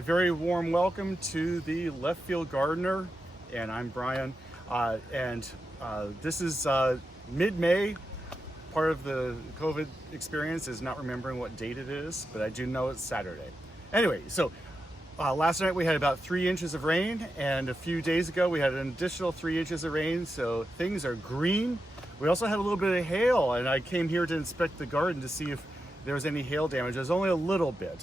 A very warm welcome to the Left Field Gardener, and I'm Brian. This is mid-May. Part of the COVID experience is not remembering what date it is, but I do know it's Saturday. Anyway, last night we had about 3 inches of rain, and a few days ago we had an additional 3 inches of rain, so things are green. We also had a little bit of hail, and I came here to inspect the garden to see if there was any hail damage. There's only a little bit.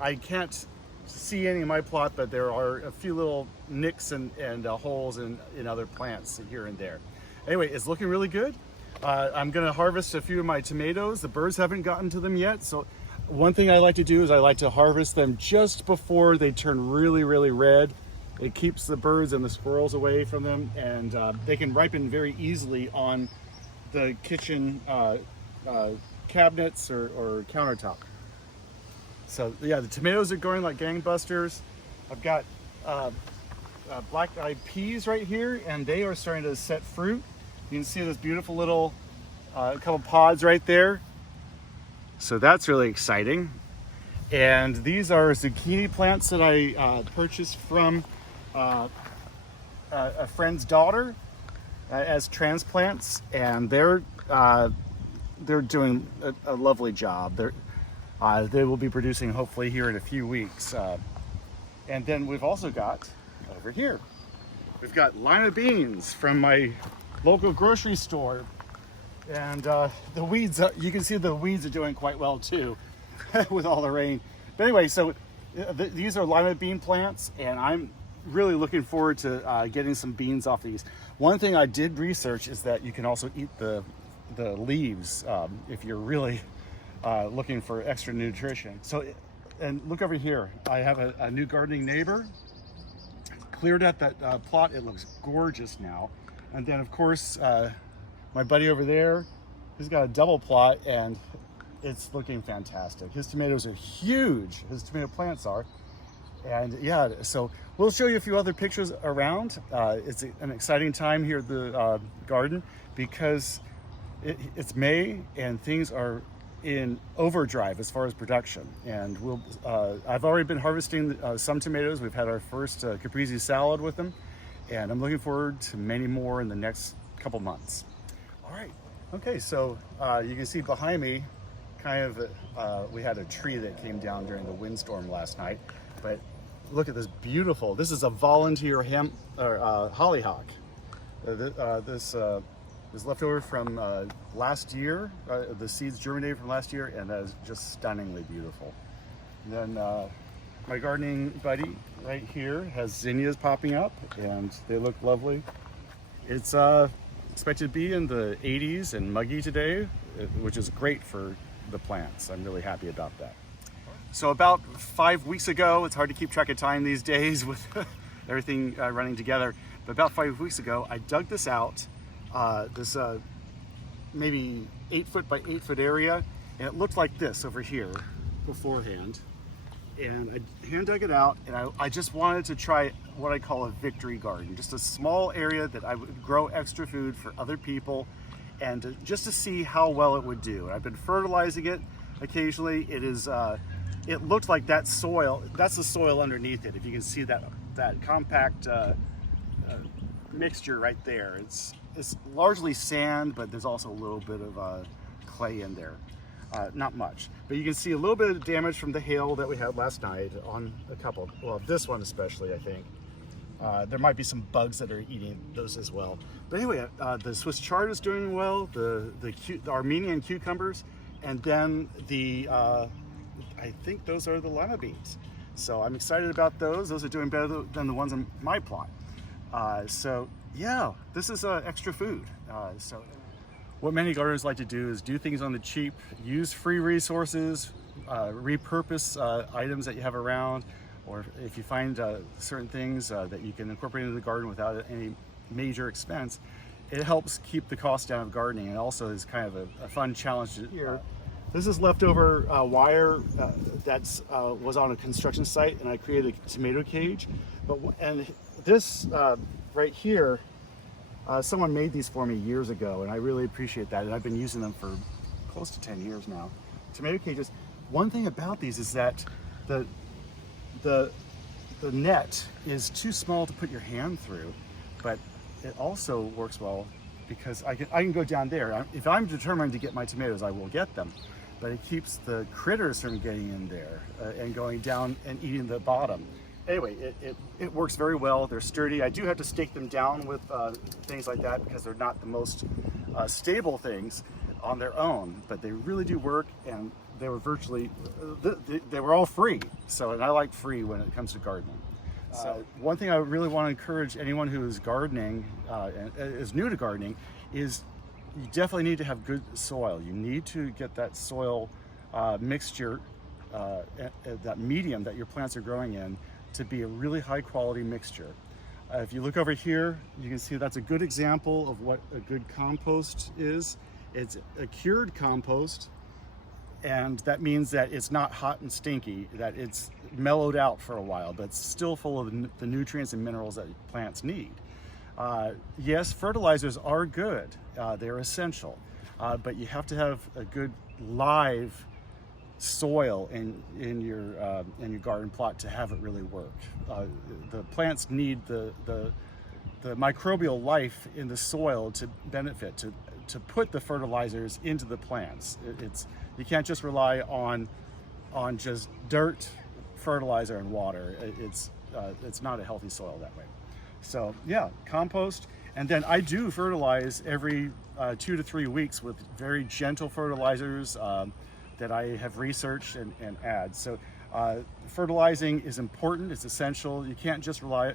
I can't see any in my plot, but there are a few little nicks and holes in other plants here and there. Anyway, it's looking really good. I'm gonna harvest a few of my tomatoes. The birds haven't gotten to them yet, so one thing I like to do is I like to harvest them just before they turn really, really red. It keeps the birds and the squirrels away from them, and they can ripen very easily on the kitchen cabinets or countertop. So yeah, the tomatoes are growing like gangbusters. I've got black-eyed peas right here, and they are starting to set fruit. You can see this beautiful little couple pods right there. So that's really exciting. And these are zucchini plants that I purchased from a friend's daughter as transplants, and they're doing a lovely job. They will be producing hopefully here in a few weeks. And then we've also got over here, we've got lima beans from my local grocery store. And the weeds, you can see the weeds are doing quite well too with all the rain. But anyway, so these are lima bean plants, and I'm really looking forward to getting some beans off these. One thing I did research is that you can also eat the leaves if you're really looking for extra nutrition. So, and look over here, I have a new gardening neighbor. Cleared out that plot, it looks gorgeous now. And then of course, my buddy over there, he's got a double plot, and it's looking fantastic. His tomatoes are huge, his tomato plants are. And yeah, so we'll show you a few other pictures around. It's an exciting time here at the garden because it's May and things are in overdrive as far as production. And I've already been harvesting some tomatoes. We've had our first caprese salad with them, and I'm looking forward to many more in the next couple months. All right, okay, so you can see behind me, we had a tree that came down during the windstorm last night, but look at this beautiful, this is a volunteer hollyhock. This is left over from last year. The seeds germinated from last year, and that is just stunningly beautiful. And then my gardening buddy right here has zinnias popping up, and they look lovely. It's expected to be in the 80s and muggy today, which is great for the plants. I'm really happy about that. So about 5 weeks ago, it's hard to keep track of time these days with everything running together, but about 5 weeks ago, I dug this out. This maybe 8 foot by 8 foot area, and it looked like this over here beforehand. And I hand dug it out, and I just wanted to try what I call a victory garden, just a small area that I would grow extra food for other people, and just to see how well it would do. And I've been fertilizing it occasionally. It looked like that soil, that's the soil underneath it. If you can see that compact mixture right there. It's largely sand, but there's also a little bit of clay in there. Not much, but you can see a little bit of damage from the hail that we had last night on a couple, well, this one especially, I think. There might be some bugs that are eating those as well. But anyway, the Swiss chard is doing well, the Armenian cucumbers, and then I think those are the lima beans. So I'm excited about those. Those are doing better than the ones in my plot. So yeah, this is extra food. So what many gardeners like to do is do things on the cheap, use free resources, repurpose items that you have around, or if you find certain things that you can incorporate into the garden without any major expense, it helps keep the cost down of gardening, and also is kind of a fun challenge here. This is leftover wire that was on a construction site, and I created a tomato cage. And this right here, someone made these for me years ago, and I really appreciate that. And I've been using them for close to 10 years now. Tomato cages. One thing about these is that the net is too small to put your hand through, but it also works well because I can go down there. If I'm determined to get my tomatoes, I will get them, but it keeps the critters from getting in there and going down and eating the bottom. Anyway, it works very well. They're sturdy. I do have to stake them down with things like that because they're not the most stable things on their own, but they really do work, and they were virtually, they were all free. So, and I like free when it comes to gardening. So one thing I really want to encourage anyone who is gardening, and is new to gardening, is you definitely need to have good soil. You need to get that soil mixture, that medium that your plants are growing in, to be a really high quality mixture. If you look over here, you can see that's a good example of what a good compost is. It's a cured compost, and that means that it's not hot and stinky, that it's mellowed out for a while, but it's still full of the nutrients and minerals that plants need. Yes, fertilizers are good, they're essential, but you have to have a good live soil in your garden plot to have it really work. The plants need the microbial life in the soil to benefit, to put the fertilizers into the plants. You can't just rely on just dirt, fertilizer, and water. It's not a healthy soil that way. So yeah, compost, and then I do fertilize every 2 to 3 weeks with very gentle fertilizers that I have researched and add. So fertilizing is important, it's essential. You can't just rely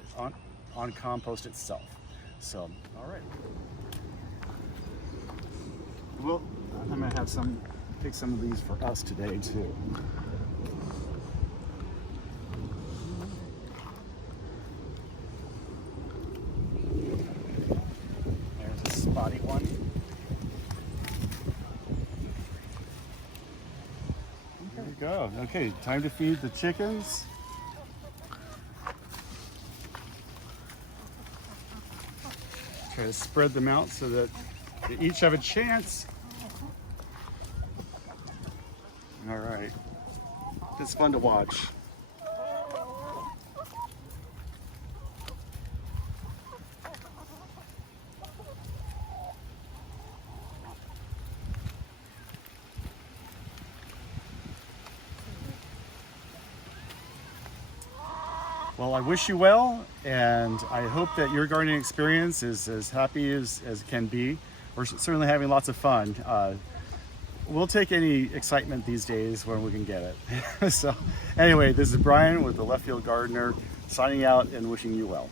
on compost itself. So, all right. Well, I'm gonna have pick some of these for us today too. There's a spotty one. There we go. Okay, time to feed the chickens. Try to spread them out so that they each have a chance. All right, it's fun to watch. Well, I wish you well, and I hope that your gardening experience is as happy as can be. We're certainly having lots of fun. We'll take any excitement these days when we can get it. So anyway, this is Brian with the Left Field Gardener, signing out and wishing you well.